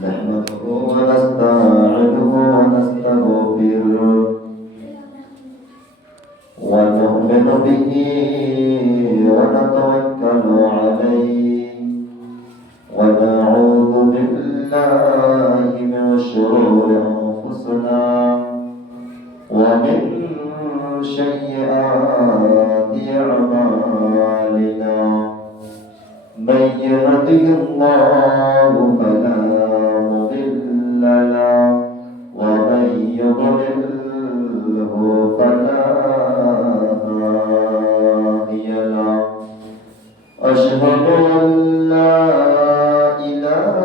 نحمده ونستعينه ونستغفره ونؤمن به ونتوكل عليه ونعوذ بالله من شرور أنفسنا ومن سيئات أعمالنا من يهده الله فلا مضل له ومن يضلله فلا هادي له أشهد أن لا إله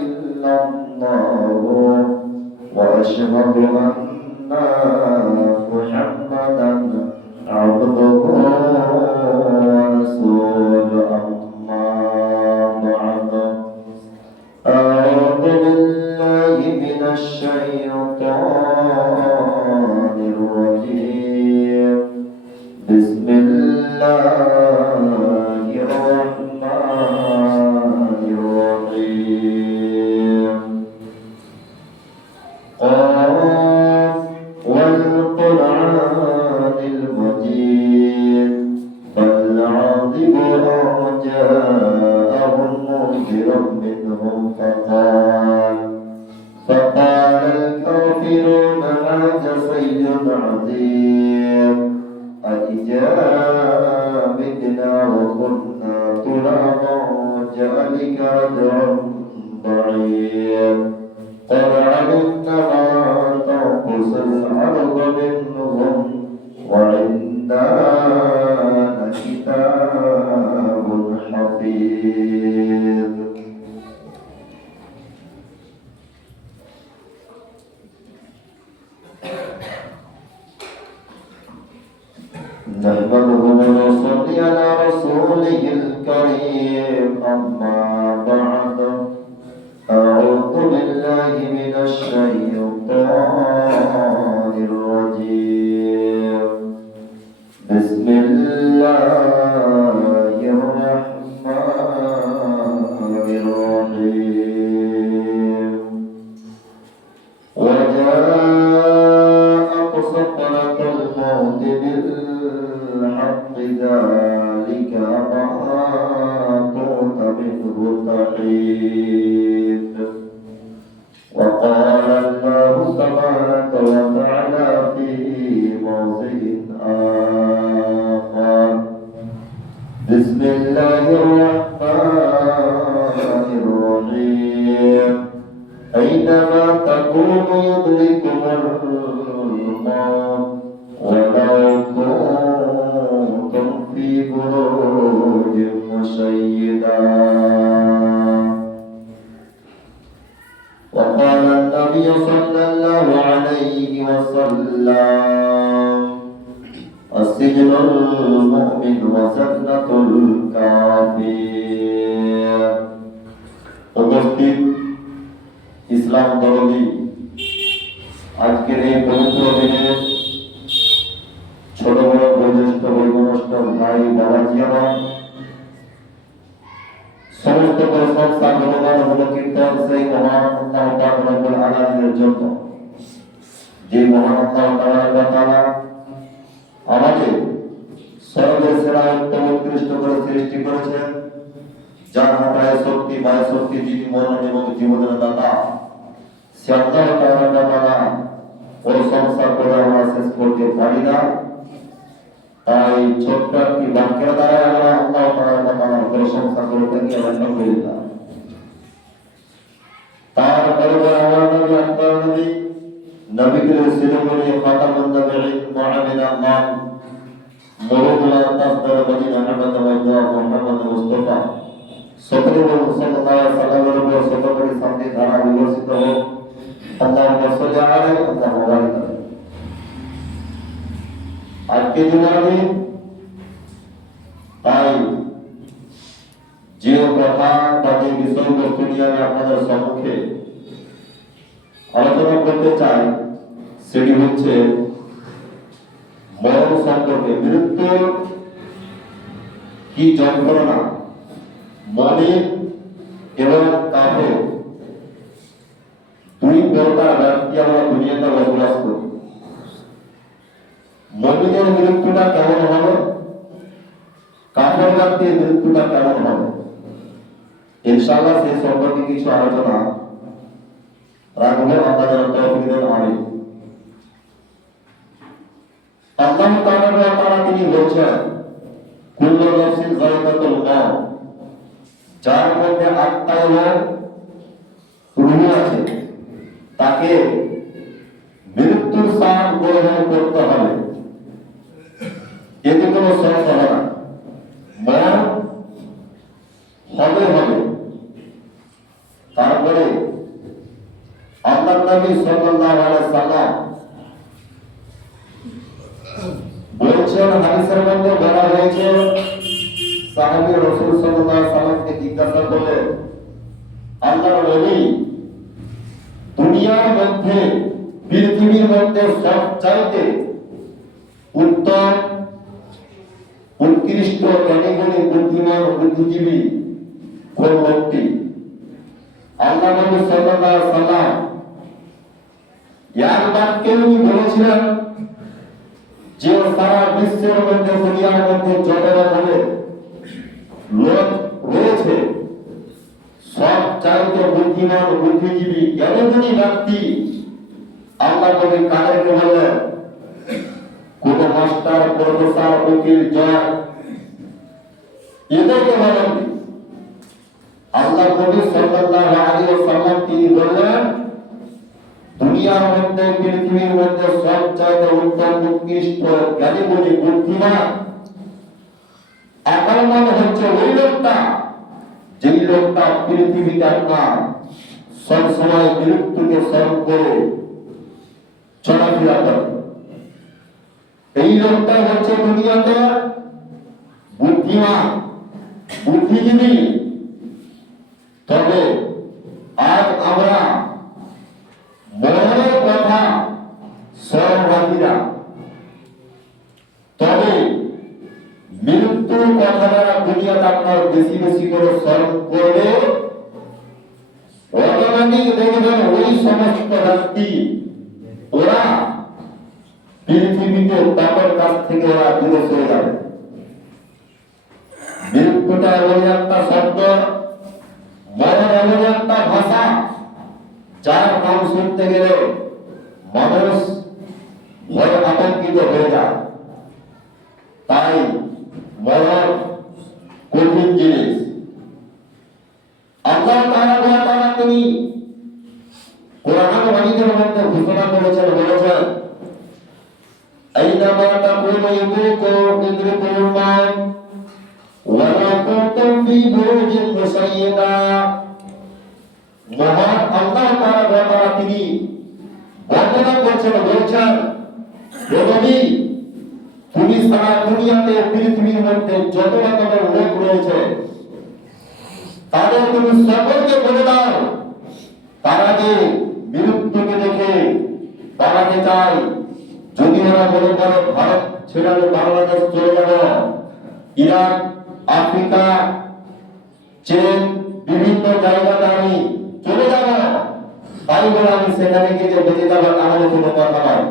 إلا الله وأشهد أن محمدا عبده ورسوله أما بعد أعوذ بالله من الشيطان الرجيم بسم الله الرحمن الرحيم قاف والقرآن المجيد بل عجبوا أن جاءهم منذر منهم فقال الكافرون هذا سيد عظيم أإذا متنا وكنا ترابا وجعلك رجعا بعيد قد علمت ما تنقص الأرض منهم وعندنا كتاب حفيظ نحمده ونصلي على رسوله الكريم أما بعد أعوذ بالله من الشيطان الرجيم بسم الله الرحمن الرحيم وجاءت سكرة الموت بالحق ذلك ما كنت منه تحيد وقال الله تبارك وتعالى في موضع آخر بسم الله الرحمن الرحيم أينما تكونوا يدرككم الموت ولو كنتم في بروج مشيدة وقال النبي صلى الله عليه وسلم السجن المؤمن وجنة الكافر উপস্থিত ইসলাম দরদি আজকের এই পবিত্র দিনে ছোট বড় বয়োজ্যেষ্ঠ বৈমনস্ক ভাই বাবাজি আমার সমস্ত প্রশংসা গুণগান হলো কীর্তন সেই মহান আল্লাহ পাক রব্বুল আলামিনের জন্য যে মহান আল্লাহ তাআলা আমাকে সর্বের সেরা উত্তম উৎকৃষ্ট করে সৃষ্টি করেছেন যার হাতে শক্তি বায়ু শক্তি যিনি মরণ এবং জীবনের দাতা সে আল্লাহ তাআলা প্রশংসা করে আমরা শেষ করতে পারি না তাই ছোট্ট একটি বাক্যের দ্বারা আমরা আল্লাহ তাআলার প্রশংসা করে থাকি আলহামদুলিল্লাহ তারপরে আমার নবী আল্লাহর নবী নবীকে শিরোমণি খাতামুন নবিয়্যিন মুহাম্মদ আল্লাহ মুরুদুল্লাহ তাসদার মদিনা আহমদ ওয়া মুহাম্মদ মুস্তাফা সাল্লাল্লাহু আলাইহি সাল্লামের উপর শতকোটি শান্তি ধারা বিবর্ষিত হোক আল্লাহুম্মা সাল্লি আলাইহি ওয়া বারিক আলাইহি আজকে দিনে তাই যে কথা বা যে বিষয়বস্তু নিয়ে আমি আপনাদের সম্মুখে আলোচনা করতে চাই সেটি হচ্ছে মরণ সম্পর্কে। মৃত্যু কি যন্ত্রণা, মনে এবং কাপড় দুনিয়াতে বসবাস করি। মুমিনের মৃত্যুটা কেমন হবে, কাফের ব্যক্তির মৃত্যুটা কেমন হবে, ইনশাআল্লাহ সেই সম্পর্কে কিছু আলোচনা রাখবো। আল্লাহ যেন তৌফিক দেন, আমিন। আল্লাহ তাআলা তিনি বলছেন, কুল্লু নাফসিন যায়কাতুল মাউত, যার মধ্যে আত্মা এবং রূহ আছে তাকে মৃত্যুর স্বাদ গ্রহণ করতে হবে, এতে কোনো সন্দেহ হবে না, মরণ হবে হবে। তারপরে আল্লাহর নবী সাল্লাল্লাহু আলাইহি সাল্লাম বলছেন, হাদিসের মধ্যে বলা হয়েছে, সাহাবী রাসূল সাল্লাল্লাহু আলাইহি সাল্লামকে জিজ্ঞাসা করলেন, আল্লাহর নবী, দুনিয়ার মধ্যে পৃথিবীর মধ্যে সবচাইতে উত্তম উৎকৃষ্ট জ্ঞানী বুদ্ধিমান বুদ্ধিজীবী কোন ব্যক্তি? আল্লাহ নবী সাল্লাল্লাহু আলাইহি সাল্লাম এক বাক্যে বলেছিলেন যে সারা বিশ্বের মধ্যে দুনিয়ার মধ্যে যত রকমের লোক রয়েছে সব চাইতে বুদ্ধিমান বুদ্ধিজীবী জ্ঞানী ব্যক্তি আল্লাহ নবী কাদেরকে বললেন? কোন মাস্টার, প্রফেসর, উকিল, জজ এদেরকে বলেন। আল্লাহ নবী সাল্লাল্লাহু আলাইহি ওয়াসাল্লাম তিনি বললেন, দুনিয়ার মধ্যে পৃথিবীর মধ্যে সবচাইতে উত্তম উৎকৃষ্ট জ্ঞানী বুদ্ধিমান আকল হচ্ছে ওই লোকটা যেই লোকটা পৃথিবীতে আপনার সব সময় মৃত্যুকে স্মরণ করে চলাফেরা করে। এই লোকটা হচ্ছে দুনিয়াতে বুদ্ধিমান বুদ্ধিজীবী। তবে আজ আমরা মরণের কথা স্মরণ রাখি না, তবে মৃত্যুর কথা দ্বারা দুনিয়াতে আপনার বেশি বেশি করে স্মরণ করবে। অটোমেটিক দেখবেন ওই সমস্ত ব্যক্তি ওরা পৃথিবীতে তাদের কাছ থেকে ওরা দূরে সরে যাবে। মৃত্যুটা এমন একটা শব্দ, মরণ এমন একটা ভাষা যার নাম শুনতে গেলে মানুষ ভয় আতঙ্কিত হয়ে যায়। তাই মরণ কঠিন জিনিস। আল্লাহ তাআলা তিনি কোরআন মাজিদের মধ্যে ঘোষণা করেছেন, বলেছেন, আইনামা তাকুনু ইউদরিকুল মাউত ওয়া লাউ কুনতুম ফি বুরুজিন মুসাইয়্যাদা। মহান আল্লাহ তাআলা তিনি বর্ণনা করছেন, বলছেন, হে নবী, তুমি সারা দুনিয়াতে পৃথিবীর মধ্যে যত রকমের লোক রয়েছে তাদের তুমি সকলকে বলে দাও, তারা যে মৃত্যুকে দেখে পালাতে চায়, যদি ওরা মনে করে ভারত ছেড়ে আমি বাংলাদেশ চলে যাব, ইরাক, আফ্রিকা, চীন বিভিন্ন জায়গাতে আমি চলে যাব, তাই বলে আমি সেখানে গিয়ে যে বেঁচে যাবো তাহলে কোনো কথা নয়।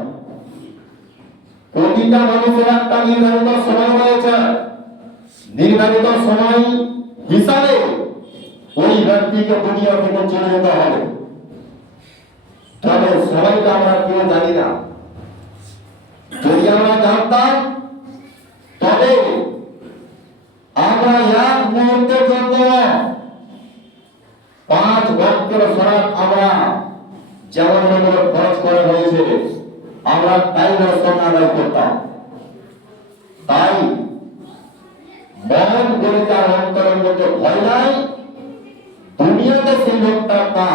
প্রতিটা মানুষের একটা নির্ধারিত সময় রয়েছে, নির্ধারিত সময় হিসাবে ওই ব্যক্তিকে দুনিয়া থেকে চলে যেতে হবে। তবে সময়টা আমরা কেউ জানি না। যদি আমরা জানতাম তবে আমরা এক মুহূর্তের জন্য 5 ওয়াক্তের সালাত আমরা যেমন করে খরচ করা হয়েছে আমরা টাইমের সঙ্গে আদায় করতাম। তাই মরণ বলে তার অন্তরের মধ্যে ভয় নাই। দুনিয়াতে সেই লোকটা না,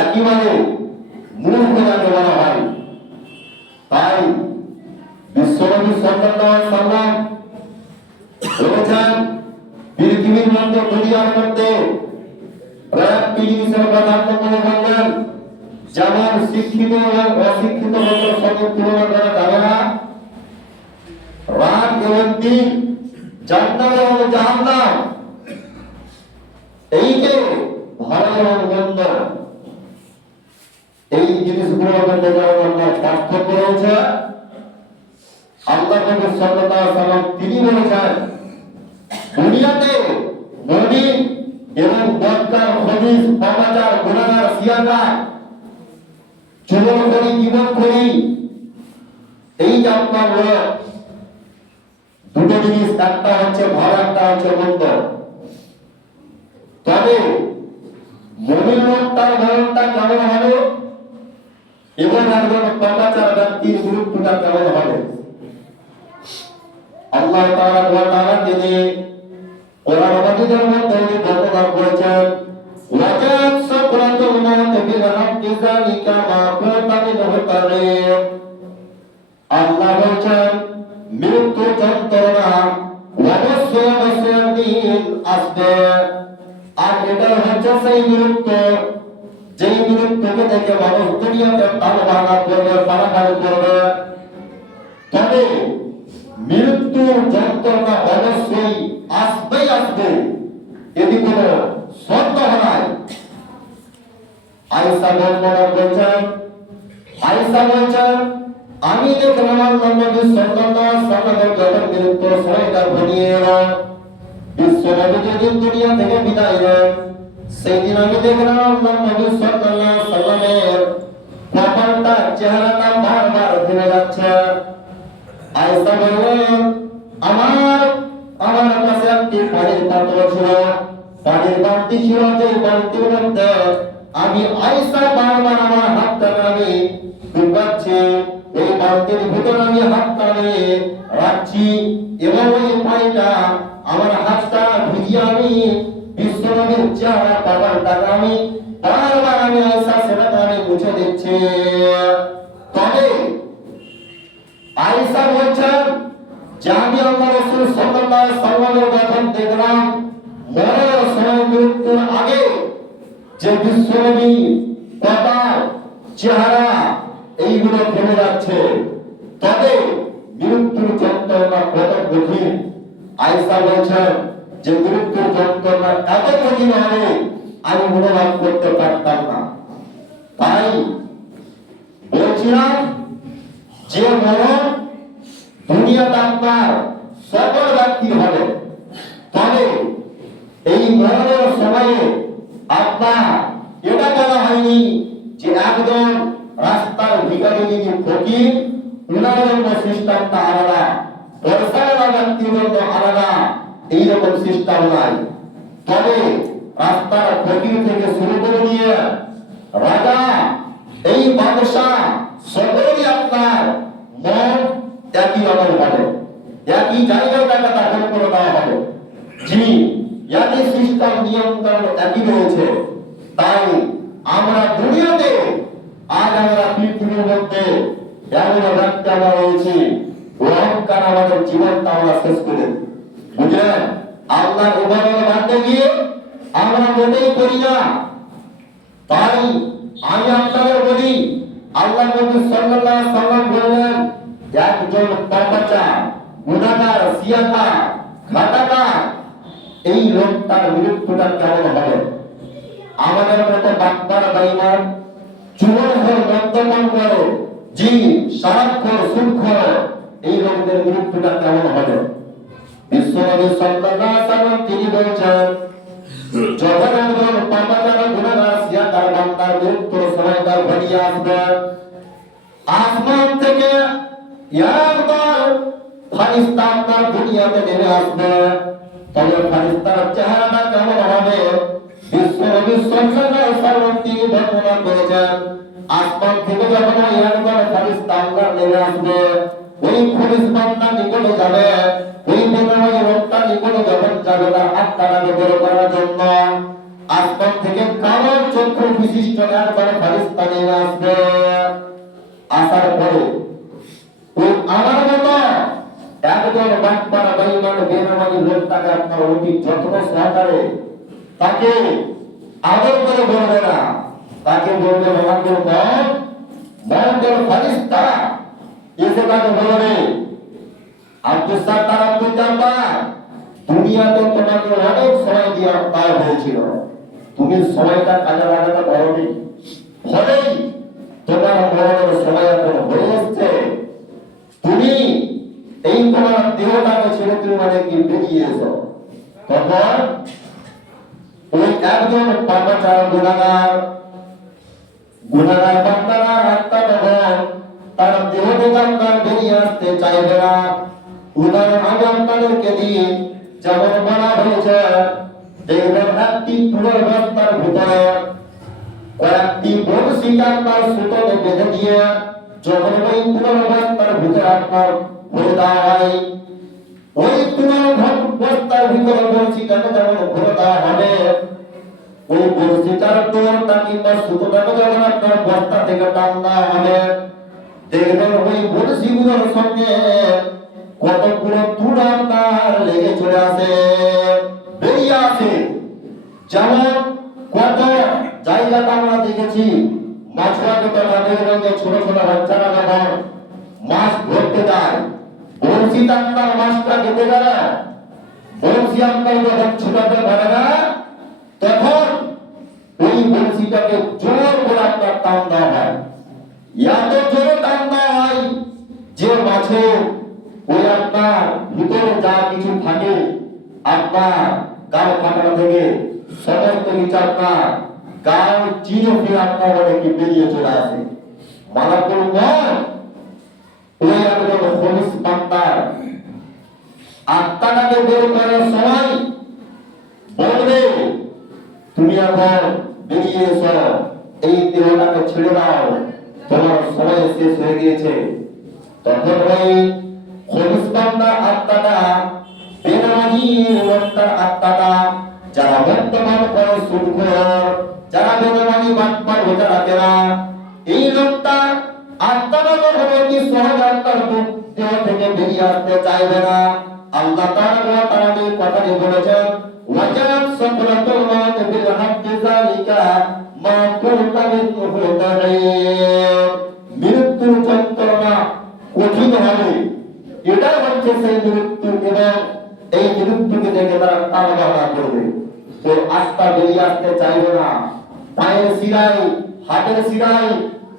একেবারে মূর্খ যাকে বলা হয়। তাই বিশ্বনবী সাল্লাল্লাহু আলাইহি সাল্লাম বলেছেন, পৃথিবীর মধ্যে দুনিয়ার মধ্যে কয়েকটি জিনিসের কথা আপনি বললেন, যেমন শিক্ষিত এবং অশিক্ষিত লোকের সঙ্গে তুলনা করা যাবে না, রাত এবং দিন, জান্নাত এবং জাহান্নাম, এই যে ভালো এবং মন্দ, এই জিনিসগুলোর মধ্যে যেমন আমরা পার্থক্য রয়েছে, আল্লাহ নবী সাল্লাল্লাহু আলাইহি ওয়াসাল্লাম তিনি বলেছেন দুনিয়াতে মুমিন এবং বদকার খবিস পাপাচার গুনাহগার সিয়াকার চুগল করি জীবন করি এই যে আপনার লোক দুটো জিনিস, একটা হচ্ছে ভালো একটা হচ্ছে মন্দ। তবে মুমিন লোকটার ধরনটা কেমন হবে এবং একজন পাপাচার ব্যক্তির গুরুত্বটা কেমন হবে, আল্লাহ তাআলা তিনি কোরআন মাজিদের মধ্যে বর্ণনা করেছেন, ওয়াজাত সাকরাতুল মাউত বিল হাক্কি যালিকা মা কুনতা মিনহু তাগীর। আল্লাহ বলেন মৃত্যুর যন্ত্রণা অবশ্যই দিন আসবে, আর এটা হচ্ছে সেই মৃত্যু যেই মৃত্যুকে দেখে মানুষ দুনিয়াতে টালবাহানা করবে, পালাপালি করবে। তবে মৃত্যুর যন্ত্রণা অবশ্যই আসবেই আসবে, এটি কোনো সন্দেহ নাই। আয়েশা বলছেন আমি দেখলাম আল্লাহ নবী সাল্লাল্লাহু আলাইহি ওয়াসাল্লামের যখন মৃত্যুর সময়টা ঘনিয়ে এলো, বিশ্ব নবী যেদিন দুনিয়া থেকে বিদায় নেন, সেই দিন আমি দেখলাম আল্লাহ নবী সাল্লাল্লাহু আলাইহি ওয়াসাল্লামের কপালটা চেহারাটা বারবার ভেঙে যাচ্ছে। আয়েশা বললেন আমার কাছে একটি পানির পাত্র ছিল, পানির বালতি ছিল, যে বালতির মধ্যে আমি আয়েশা বারবার আমার হাতটা আমি ঢুকাচ্ছি, ওই বালতির ভিতরে আমি হাতটা রাখছি এবং ওই পানিটা আমার হাতটা ভিজিয়ে আমি বিশ্বনবীর চেহারা কপালটাকে আমি বারবার আমি আয়েশা সেটাকে আমি মুছে দিচ্ছি। তবে আয়েশা বলছেন যে আমি আল্লাহ রাসূল সাল্লাল্লাহু আলাইহি ওয়াসাল্লামের যখন দেখলাম মরার সময় মৃত্যুর আগে যে বিশ্বনবী কপাল চেহারা এইগুলো ভেঙে যাচ্ছে, তবে মৃত্যুর যন্ত্রণা কত কঠিন। আয়েশা বলছেন যে মৃত্যুর যন্ত্রণা এত কঠিন হবে আমি অনুভব করতে পারতাম না। তাই বলছিলাম যে মরণ দুনিয়াতে আপনার সকল ব্যক্তি হবে, তবে এই মরণের সময়ে আপনার এটা বলা হয়নি যে একজন রাস্তার ভিখারি যিনি ফকির উনার জন্য সিস্টেমটা আলাদা, পয়সাওয়ালা ব্যক্তির জন্য আলাদা, এইরকম সিস্টেম নাই। তবে রাস্তার ফকির থেকে শুরু করে দিয়ে রাজা এই বাদশাহ সকলেই আপনার মন একই রকম হবে, একই জায়গায় টাকা দাখিল করে দেওয়া হবে। জি, একই সিস্টেম নিয়ন্ত্রণ একই রয়েছে। তাই আমরা দুনিয়াতে আজ আমরা পৃথিবীর মধ্যে এমন ব্যক্তি আমরা রয়েছি, অহংকার আমাদের জীবনটা আমরা শেষ করে বুঝলেন। আল্লাহর ইবাদত বাদে গিয়ে আমরা মোটেই করি না। তাই আমি আপনাদের বলি আল্লাহ নবী সাল্লাল্লাহু আলাইহি ওয়াসাল্লাম বললেন একজন পাপাচার গুনাহগার সিয়াকার ঘাতকার এই লোকটার মৃত্যুটা কেমন হবে। আমাদের মতো বাটপার বেঈমান চুগলখোর মদ্যপান করে জি সারাক্ষণ সুদখোর এই লোকদের মৃত্যুটা কেমন হবে। বিশ্বনবী সাল্লাল্লাহু আলাইহি ওয়াসাল্লাম তিনি বলেছেন যখন একজন পাপাচার গুনাহগার সিয়াকার বান্দার মৃত্যুর সময়টা ঘনিয়ে আসবে, আসমান থেকে একদল ফেরেশতা আপনার দুনিয়াতে নেমে আসবে। তবে ফেরেশতার চেহারাটা কেমন হবে বিশ্বনবী সাল্লাল্লাহু আলাইহি ওয়াসাল্লাম তিনি বর্ণনা করেছেন, আসমান থেকে যখন একদল ফেরেশতা আপনার নেমে আসবে, ওই ফেরেশতাটা নিকটে যাবে, ওই বেদনায় রক্তটা নিকটে যখন যাবে তার হাতটাকে বের করার জন্য আসমান থেকে কালো চক্ষু বিশিষ্ট একদল ফেরেশতা নেমে আসবে। আসার পরে ওই আমার মতো একজন বাটপার বেঈমান বেনামাজি লোকটাকে আপনার অতি যত্ন সহকারে তাকে আদর করে বলবে না, তাকে বলবে মহানদের মহানদের ফেরেশতা এসে তাকে বলবে আব্দুল সাত্তার আব্দুল জাব্বার দুনিয়াতে তোমাকে অনেক সময় দেওয়া হয়েছিল, তুমি সময়টা কাজে লাগাতে পারোনি, ফলেই দেহটাকে ছেড়ে তুমি মানে কি বেরিয়ে এসো। তখন ওই একজন পাপাচার গুনাহগার বান্দারা আত্মা তখন তার দেহ থেকে আপনার বেরিয়ে আসতে চাইবে না। উদাহরণ আমি আপনাদেরকে দিই, যেমন বলা হয়েছে দেখবেন একটি তুলোর বস্তার ভিতরে কয়েকটি বড়শি আপনার সুতোতে বেঁধে দিয়ে যখন ওই তুলোর বস্তার ভিতরে আপনার ভরে দেওয়া হয়, ওই তুলোর বস্তার ভিতরে বড়শিটাকে যখন ভরে দেওয়া হবে, ওই বড়শিটার তোরটা কিংবা সুতোটাকে যখন আপনার বস্তা থেকে টান দেওয়া হবে, দেখবেন ওই বড়শিগুলোর সঙ্গে কতগুলো তুলো আপনার লেগে চলে আসে, বেরিয়ে আসে। যেমন কত জায়গাটা আমরা দেখেছি মাছুয়াকে তো তাদের রঙে ছোট ছোট বাচ্চারা যখন মাছ ধরতে যায়, বড়শি টানতার মাছটা খেতে গেলে বড়শি আপনার যখন ছোটাতে পারে না, তখন ওই বড়শিটাকে জোর করে আপনার টান দেওয়া হয়। এত জোরে টান দেওয়া হয় যে মাছে ওই আপনার ভিতরে যা কিছু থাকে আপনার গাল ফাটানো থেকে সমস্ত কিছু আপনার গাল চিনে ফিরে আপনার অনেকে বেরিয়ে চলে আসে। মালাকুল মউত ওই একজন খবিস বান্দার আত্মাটাকে বের করার সময় বলবে, তুমি এখন বেরিয়ে এসো, এই দেহটাকে ছেড়ে দাও, তোমার সময় শেষ হয়ে গিয়েছে। তখন ওই খবিস বান্দার আত্মাটা বেনামাজি লোকটার আত্মাটা, যারা বর্তমান করে সুদখোর, যারা বেনামাজি বাটপার হতে রাখে না, এই লোকটা আত্মাটা যখন অতি সহজ আত্মার দেহ থেকে বেরিয়ে আসতে চাইবে না, আল্লাহ তাআলা এই কথাটি বলেছেন, ওয়াজাত সাকরাতুল মাউত বিল হাক্কি যালিকা মা কুনতা মিনহু তাহির। মৃত্যুর যন্ত্রণা কঠিন হবে, এটা হচ্ছে সেই মৃত্যু, এবং এই মৃত্যুকে দেখে তারা টানাটানা করবে। তো আত্মা বেরিয়ে আসতে চাইবে না, পায়ের শিরায় হাতের শিরায়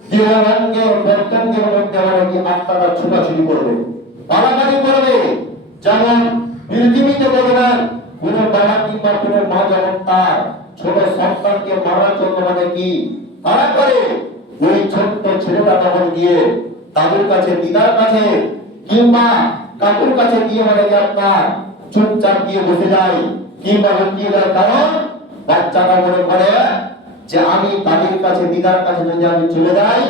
দেহ অঙ্গের প্রত্যঙ্গের মধ্যে কি আত্মাটা ছুটাছুটি করবে, পালাপালি করবে। যেমন পৃথিবীতে দেখবেন কোন বাবা কিংবা কোন মা যখন তার ছোট সন্তানকে মারার জন্য কি তারা করে, ওই ছোট্ট ছেলেটা তখন গিয়ে তাদের কাছে, দিদার কাছে কিংবা কাকুর কাছে গিয়ে আপনার চুপচাপ গিয়ে বসে যায় কিংবা লুকিয়ে যায়। কারণ বাচ্চাটা মনে করে যে আমি তাদের কাছে, দিদার কাছে যদি আমি চলে যাই,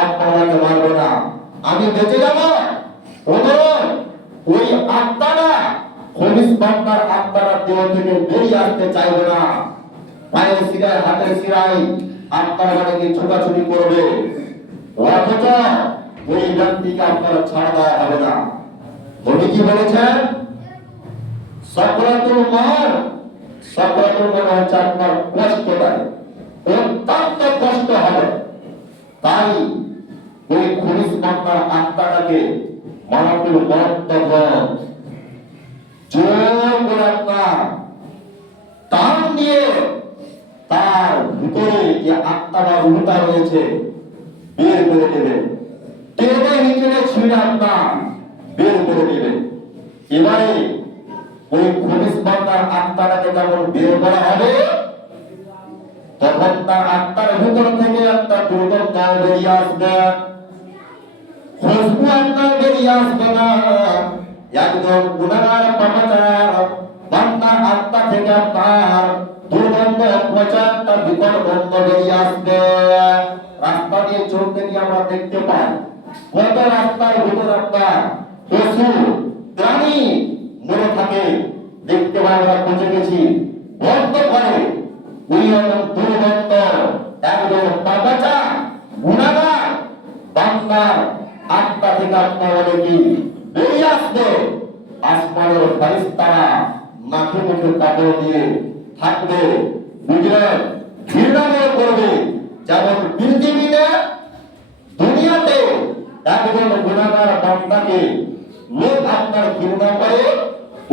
আপনি আমাকে মারবে না, আমি বেঁচে যাব। ওই আত্মারা খবিস বান্দার আত্মারা দেহ থেকে বেরিয়ে আসতে চাইবে না, পায়ের শিরায় হাতের শিরায় আত্মারা ছোটাছুটি করবে। অথচ ওই ব্যক্তিকে আপনারা ছাড়া দেওয়া হবে না। নবী কি বলেছেন? সাকরাতুল মউত, সাকরাতুল মউত হচ্ছে আপনার কষ্টদায়ক, অত্যন্ত কষ্ট হবে। তাই ওই খবিস বান্দার আত্মাটাকে মালাকুল মউত তখন জোর করে আপনার টান দিয়ে তার ভিতরে যে আত্মা বা রূহটা রয়েছে বের করে দেবে, টেনে হিচড়ে ছিঁড়ে আপনার বের করে দেবে। এবারে ওই খবিস বান্দার আত্মাটাকে যখন বের করা হবে, তখন তার আত্মার ভিতর থেকে একটা দুর্গন্ধ বেরিয়ে আসবে, খুশবু আপনার বেরিয়ে আসবে না। একজন গুনাহগার পাপাচার বান্দার আত্মা থেকে আপনার দুর্গন্ধ, পচা একটা বিকট গন্ধ বেরিয়ে আসবে। রাস্তা দিয়ে চলতে গিয়ে আমরা দেখতে পাই কত রাস্তার ভিতর আপনার পশু প্রাণী মরে থাকে, দেখতে পাই আমরা পচে গেছি, গন্ধ করে। ওই রকম দুর্গন্ধ একজন পাপাচার গুনাহগার বান্দার আত্মা থেকে আপনার কি বেরিয়ে আসবে। আসমানের ফেরেশতারা নাকে মুখে কাপড় দিয়ে থাকবে, বুঝলেন, ঘৃণা করবে। যেমন পৃথিবীতে দুনিয়াতে একজন গুনাহগার বান্দাকে লোক আপনার ঘৃণা করে,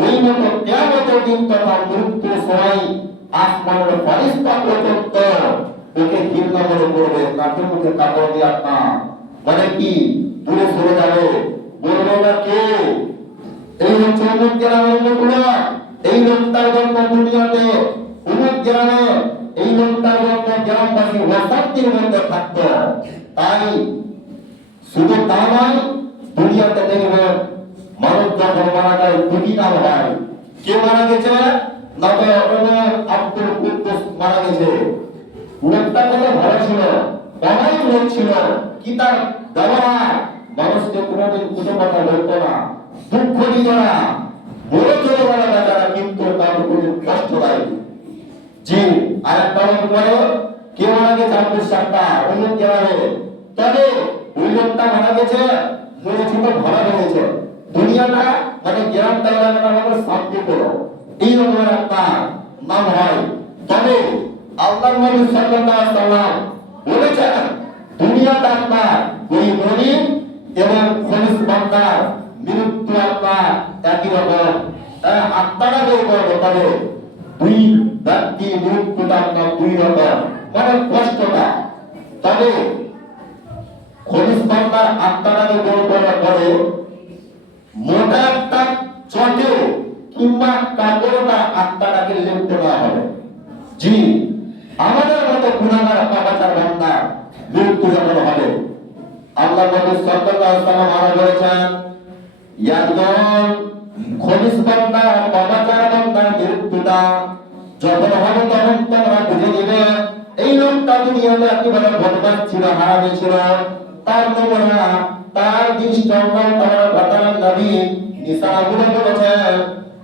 ওই মতো কিয়ামতের দিন তথা মৃত্যুর সময় আসমানের ফেরেশতা পর্যন্ত ওকে ঘৃণা করবে, নাকে মুখে কাপড় দিয়ে আপনার কি দূরে সরে যাবে, বলবে না কে এই হচ্ছে অমুক গ্রামের লোকরা, এই লোকটার জন্য দুনিয়াতে অমুক গ্রামে এই লোকটার জন্য গ্রামবাসী অশান্তির মধ্যে থাকতো। তাই শুধু তা নয়, দুনিয়াতে দেখবে মানুষ যখন মারা যায় দুটি নাম হয়। কে মারা গেছে? নবে ওমর আব্দুল কুদ্দুস মারা গেছে। লোকটা কত ভালো ছিল, অনেক লোক ছিল, কি তার ব্যবহার, মানুষকে কোনোদিন কোনো কথা বলতো না, দুঃখ দিত না, বলে চলে গেল বেচারা, কিন্তু কাউকে কোনো কষ্ট দেয়নি। জি, আর একটা লোক বলে কে মারা গেছে? আব্দুল সাত্তার, অমুক গ্রামে। তবে ওই লোকটা মারা গেছে, মরেছে তো ভালো হয়েছে, দুনিয়াটা মানে গ্রামটা এলাকাটা আমাদের শান্তি করো, এই রকমের একটা নাম হয়। তবে আল্লাহর নবী সাল্লাল্লাহু আলাইহি সাল্লাম বলেছেন দুনিয়াটা আপনার ওই মুমিন এবং খলিস বান্দার মৃত্যু আপনার একই রকম, আত্মাটা বের করবে, তবে দুই ব্যক্তি মৃত্যুটা আপনার দুই রকম, মানে কষ্টটা। তবে খলিস বান্দার আত্মাটাকে বের করার পরে মোটা একটা চটে কিংবা কাপড়টা আত্মাটাকে লিখতে দেওয়া হবে। জি, আমাদের মতো গুনাহগার পাপাচার বান্দা মৃত্যু যখন হবে, আল্লাহ নবী সাল্লাল্লাহু আলাইহি ওয়াসাল্লাম আরো বলেছেন একজন খলিস বান্দা পাপাচার বান্দার মৃত্যুটা যখন হবে তখন তোমরা বুঝে নেবে এই লোকটা দুনিয়াতে একেবারে বদমাশ ছিল, হারামি ছিল। তার নমুনা, তার দৃষ্টান্ত তার বাতার নবী নিশানাগুলো বলেছেন।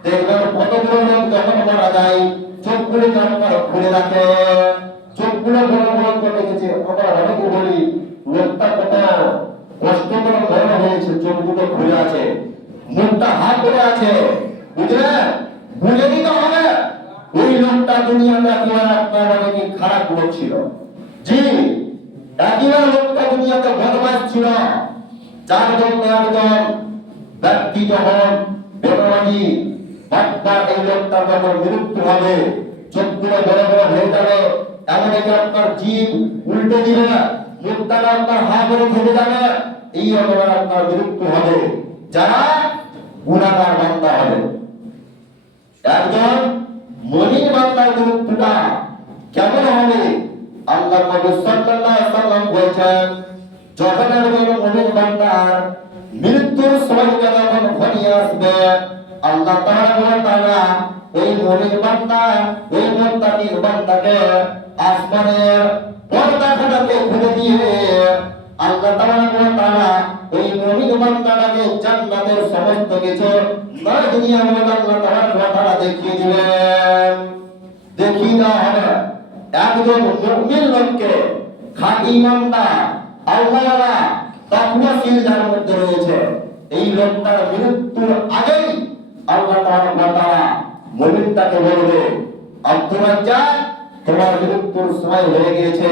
দেখবেন কতগুলো লোক যখন মারা যায় চোখগুলো আপনার খুলে রাখে, চোখগুলো বড় বড় করে রেখেছে। আমরা অনেকে বলি লোকটা কত কষ্ট করে বড় হয়েছে, চোখগুলো খুলে আছে, মুখটা হাত করে আছে, বুঝলেন? বুঝে নিতে হবে ওই লোকটা দুনিয়াতে একেবারে আপনার অনেক খারাপ লোক ছিল। জি, একেবারে লোকটা দুনিয়াতে বদমাশ ছিল, যার জন্য একজন ব্যক্তি যখন বেদনানি বাটবার এই লোকটার যখন মৃত্যু হবে, চোখগুলো বড় বড় হয়ে যাবে, এমনকি আপনার জীব উল্টে দিবে, মুখটা আপনার হা করে থেকে যাবে, এই রকমের আপনার মৃত্যু হবে। যারা গুনাহগার বান্দা হবে, একজন মুমিন বান্দার মৃত্যুটা কেমন হবে? আল্লাহ নবী সাল্লাল্লাহু আলাইহি ওয়াসাল্লাম বলেছেন যখন একজন মুমিন বান্দার মৃত্যুর সময়টা যখন ঘনিয়ে আসবে, আল্লাহ তাআলা ওই মুমিন বান্দা, ওই মুত্তাকির বান্দাকে আসমানের পর্দাখানাকে খুলে দিয়ে আল্লাহ তাআলা ওই মুমিন বান্দাটাকে জান্নাতের সমস্ত কিছু না দুনিয়ার মধ্যে আল্লাহ তাআলা দেখিয়ে দিবেন। দেখিয়ে দেওয়া হবে একজন মুমিন লোককে, খাঁটি ইমানদার, আল্লাহওয়ালা, তাকওয়াশীল যার মধ্যে রয়েছে, এই লোকটার মৃত্যুর আগেই আল্লাহ তাআলা মুমিনটাকে বলবে আব্দুর রাজ্জাক, তোমার মৃত্যুর সময় হয়ে গিয়েছে,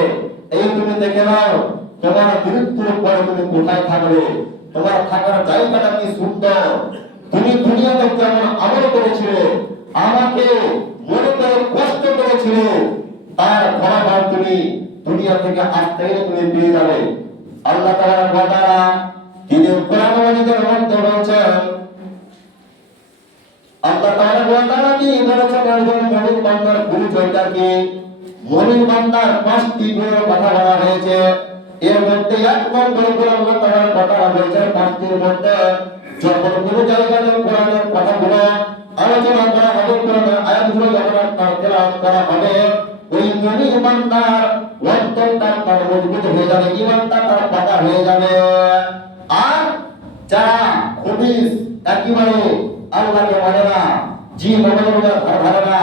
এই তুমি দেখে নাও তোমার মৃত্যুর পরে তুমি কোথায় থাকবে, তোমার থাকার জায়গাটা কি সুন্দর, তুমি দুনিয়াতে কেমন আমল করেছিলে, আমাকে মনে করে কষ্ট করেছিলে, তার ফলাফল তুমি দুনিয়া থেকে আসতে গেলে তুমি পেয়ে যাবে। আল্লাহ তাআলা তিনি কোরআন মাজিদের মধ্যে বলেছেন, আল্লাহ তাআলা কি বলেছেন একজন মুমিন বান্দার পরিচয়টা কি? মুমিন বান্দার 5টি গুণের কথা বলা হয়েছে, এর মধ্যে এক নম্বর করে আল্লাহ তাআলা কথা বলেছেন 5টির মধ্যে যখন কোন জায়গাতে কোরআনের কথাগুলো আলোচনা করা হবে, কোরআনের আয়াতগুলো যখন আপনার তেলাওয়াত করা হবে, ওই মুমিন বান্দার অন্তরটা তার মজবুত হয়ে যাবে, ঈমানটা তার পাকা হয়ে যাবে। আর যারা খবিস একেবারে আল্লাহকে মানে না, জীবনের ধারে না,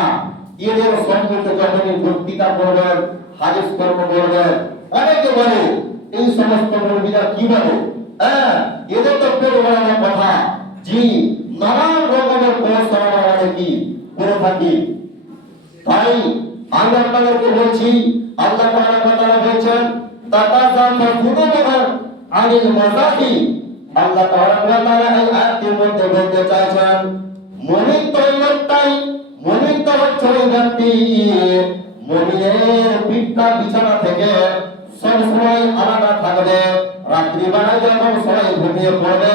এদের সম্পর্কে যখনই বক্তৃতা করবেন, হাদিস কর্ম করবেন, অনেকে বলে এই সমস্ত মুমিনরা কি বলে, এদের তো পেট ভরানোর কথা। জি, নানান রকমের প্রশ্ন আমাদের কি করে থাকি। তাই আমি আপনাদেরকে বলছি, আল্লাহ তাআলা বলেছেন তাতাযাফাতুনা আনিল মাযাহি। আল্লাহ তাআলা এই আয়াতের মধ্যে বলতে চাইছেন মুমিন তো লোকটাই, মুমিন তো হচ্ছে ওই ব্যক্তি মুমিনের পিঠটা বিছানা থেকে সব সময় আলাদা থাকবে, রাত্রি বেলায় যখন সবাই ঘুমিয়ে পড়বে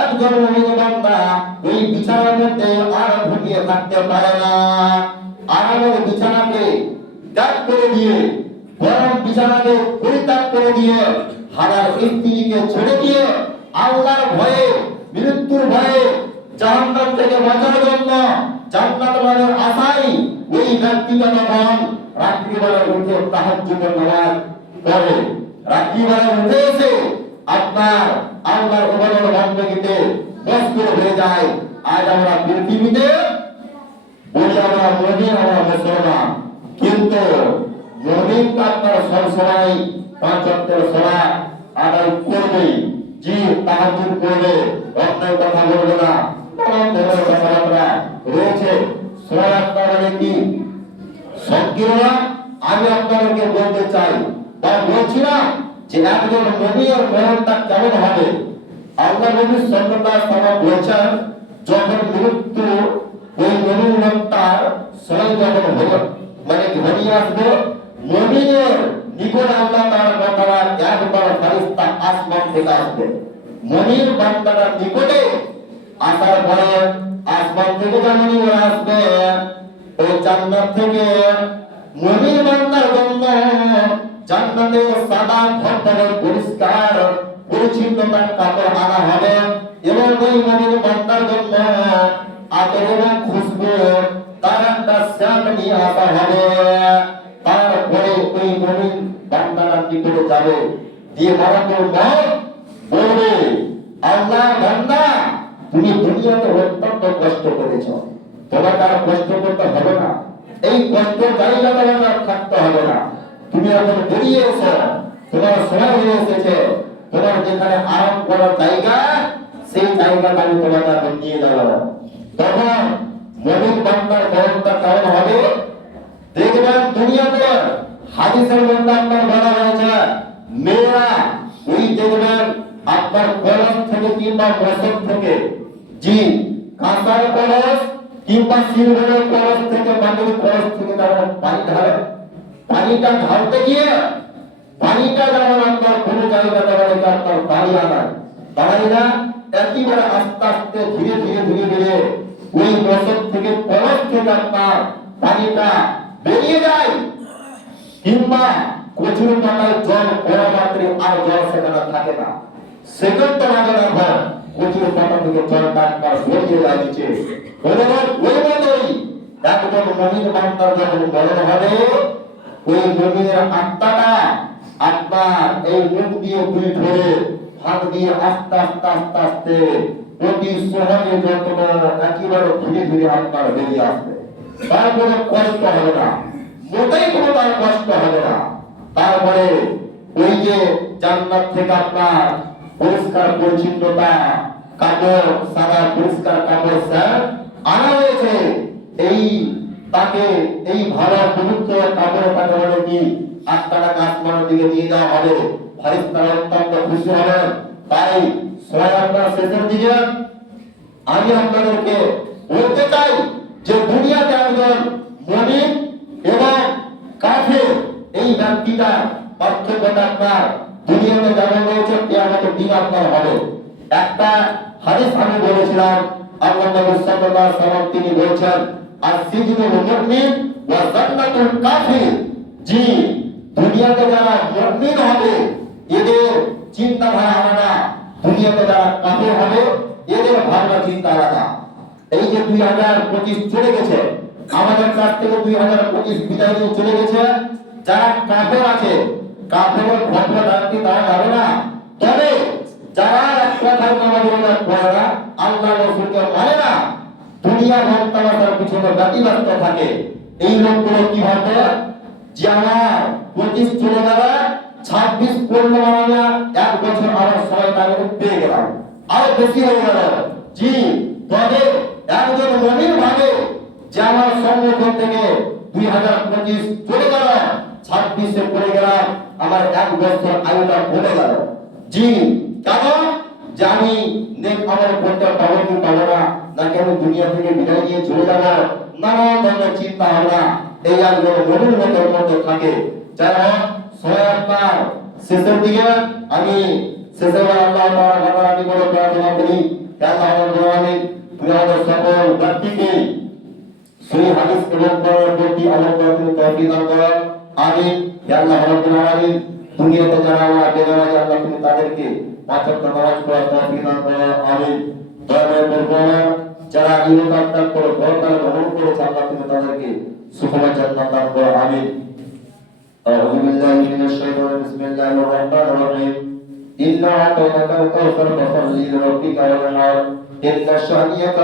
একজন মুমিন বান্দা ওই বিছানার মধ্যে আর ঘুমিয়ে থাকতে পারে না। আরামের বিছানাকে ত্যাগ করে দিয়ে, গরম বিছানাকে পরিত্যাগ করে দিয়ে, হারার স্ত্রীকে ছেড়ে দিয়ে আল্লাহর ভয়ে, মৃত্যুর ভয়ে, জাহান্নাম থেকে বাঁচার জন্য, জান্নাত লাভের আশায় ওই ব্যক্তিটা যখন রাত্রিবেলা উঠে তাহাজ্জুদের নামাজ পড়ে, রাত্রিবেলা উঠে এসে আপনার আল্লাহর ইবাদত বন্দেগীতে ব্যস্ত হয়ে যায়। আজ আমরা পৃথিবীতে বলি আমরা মুমিন, আমরা মুসলমান, কিন্তু মুমিন আপনার সবসময় পাঁচ ওয়াক্তের সালাত আদায় করবে, জি তাহাজ্জুদ করবে, অন্যায় কথা বলবে না, নানান ধরনের কথাবার্তা রয়েছে। সালাত মানে কি সংকীর্ণ? আমি আপনাদেরকে বলতে চাই বা বলছি না যে একজন মুমিনের মরণটা কেমন হবে। আল্লাহ নবী সাল্লাল্লাহু আলাইহি ওয়াসাল্লাম বলেছেন, যখন মৃত্যু ওই মুমিন লোকটার সময় যখন হলো মানে ঘনিয়ে আসবে, মুমিনের নিকট আল্লাহ তাআলা একবার ফেরেশতা আসমান থেকে আসবে। মুমিন বান্দার নিকটে আসার পরে আসমান থেকে যখন ওরা আসবে, ওই জান্নাত থেকে মুমিন বান্দার জন্য জান্নাতের সাদা ধবধবে পরিষ্কার পরিচ্ছন্নতার কাপড় আনা হবে এবং ওই মুমিন বান্দার জন্য আতর এবং খুশবু তার একটা সেন্ট নিয়ে আসা হবে। তারপরে ওই মুমিন বান্দাটা নিকটে যাবে, দিয়ে মারাত্মক মত বলবে, আল্লাহ বান্দা তুমি দুনিয়াতে অত্যন্ত কষ্ট করেছো, তোমাকে আর কষ্ট করতে হবে না, এই কষ্টের জায়গাটা আর থাকতে হবে না, তুমি এখন বেরিয়ে এসো, তোমার সময় হয়ে এসেছে, তোমার যেখানে আরাম করার জায়গা সেই জায়গাটা আমি তোমাকে এখন নিয়ে যাব। তখন মুমিন বান্দার মরণটা কেমন হবে দেখবেন। দুনিয়াতে হাদিসের মধ্যে আপনার বলা হয়েছে, মেয়েরা ওই দেখবেন আপনার কলস থেকে কিংবা মশক থেকে, জি কাঁসার কলস কিংবা সিলভারের কলস থেকে, মাটির কলস থেকে যেমন পানি ঢালে, পানিটা ঢালতে গিয়ে পানিটা যেমন আপনার কোনো জায়গাতে আপনার পানি আনায় দাঁড়ায় না, একেবারে আস্তে আস্তে ধীরে ধীরে ধীরে ধীরে ওই মশক থেকে কলস থেকে আপনার পানিটা বেরিয়ে যায়। কিংবা কচুর পাতায় জল পড়া মাত্রে আর জল সেখানে থাকে না, সেকেন্ড লাগে না ঘর, কচুর পাতা থেকে জলটা একবার বেরিয়ে যায় নিচে। ওই মতোই একজন মুমিন বান্দার যখন মরণ হবে, ওই মুমিনের আত্মাটা আপনার এই মুখ দিয়ে দুই ধরে হাত দিয়ে আস্তে আস্তে আস্তে আস্তে প্রতি সহজে যত্ন একেবারে ধীরে ধীরে আপনার বেরিয়ে আসবে। তার কোনো কষ্ট হবে না, মোটেই কোনো তার কষ্ট হবে না। তারপরে ওই যে জান্নাত থেকে আপনার পরিষ্কার পরিচ্ছন্নতা কাপড়, সাদা পরিষ্কার কাপড় স্যার আনা হয়েছে, এই তাকে এই ভালো পবিত্র কাপড়ে তাকে বলে কি আত্মাটা আসমানের দিকে নিয়ে যাওয়া হবে। ফেরেশতারা অত্যন্ত খুশি হবেন। তাই সূরা শেষের দিকে আমি আপনাদেরকে বলতে চাই যে দুনিয়াতে একজন মুমিন এবং কাফের এই ব্যক্তিটা পার্থক্যটা আপনার দুনিয়াতে যেমন রয়েছে কিয়ামতের দিন আপনার হবে। একটা হাদিস আমি বলেছিলাম, আল্লাহ নবী সাল্লাল্লাহু আলাইহি ওয়াসাল্লাম তিনি বলেছেন, আর-সিজনুল মুমিন ওয়া জান্নাতুল কাফির। জি দুনিয়াতে যারা মুমিন হবে এদের চিন্তা ধারা আলাদা, দুনিয়াতে যারা কাফের হবে এদের ভাবনা চিন্তা আলাদা। এই যে 2025 চলে গেছে, আমাদের কাছ থেকে 2025 বিদায় নিয়ে চলে গেছে, যারা কাফের আছে কাফেরের ঘটনা রাখতে তারা যাবে না। তবে যারা এক কথায় নামাজ পড়ে না, আল্লাহ রাসূলকে মানে না, দুনিয়া ভক্ততার পিছনে ব্যতিব্যস্ত থাকে, এই লোকগুলো কি ভাবে যে আমার 25 চলে যাবে, 26 পূর্ণ মানে এক বছর আবার সময় তাকে পেয়ে গেলাম, আরো বেশি হয়ে গেল। জি তবে একজন মুমিন ভাবে যে আমার সংগঠন থেকে 2025 চলে গেল, 26 এ পড়ে গেলাম, আমার এক বছর আয়ুটা কমে গেল। জি কারণ যে আমি নেক আমল করতে পারবো কি পারবো না, নাকি আমি দুনিয়া থেকে বিদায় নিয়ে চলে যাবো, নানান ধরনের চিন্তা ভাবনা এই একজন মুমিন লোকের মধ্যে থাকে। যারা সহায়তার শেষের দিকে আমি শেষে আল্লাহ তাআলা আমি বলে প্রার্থনা করি আল্লাহ রাব্বুল আলামিন তুমি আমাদের সকল ব্যক্তিকে সেই হাদিস এবং কোরআনের প্রতি আমল করার তৌফিক দান করো আমিন ইয়া আল্লাহ রাব্বুল আলামিন দুনিয়াতে যারা আমরা বেনামাজ আল্লাহ তুমি তাদেরকে পাঁচ ওয়াক্ত নামাজ পড়ার তৌফিক দান করো আমিন দয়া করে যারা ইমাম ত্যাগ করে পরকাল ভ্রমণ করেছে আল্লাহ তুমি তাদেরকে সুখময় জান্নাত দান করো আমিন আউযু বিল্লাহি মিনাশ শাইতানির বিসমিল্লাহির রহমানির রহিম ইন্না আতাইনাকাল কাউসার ফাসাল্লি লিরাব্বিকা ওয়ানহার ইন্না শানিয়াকা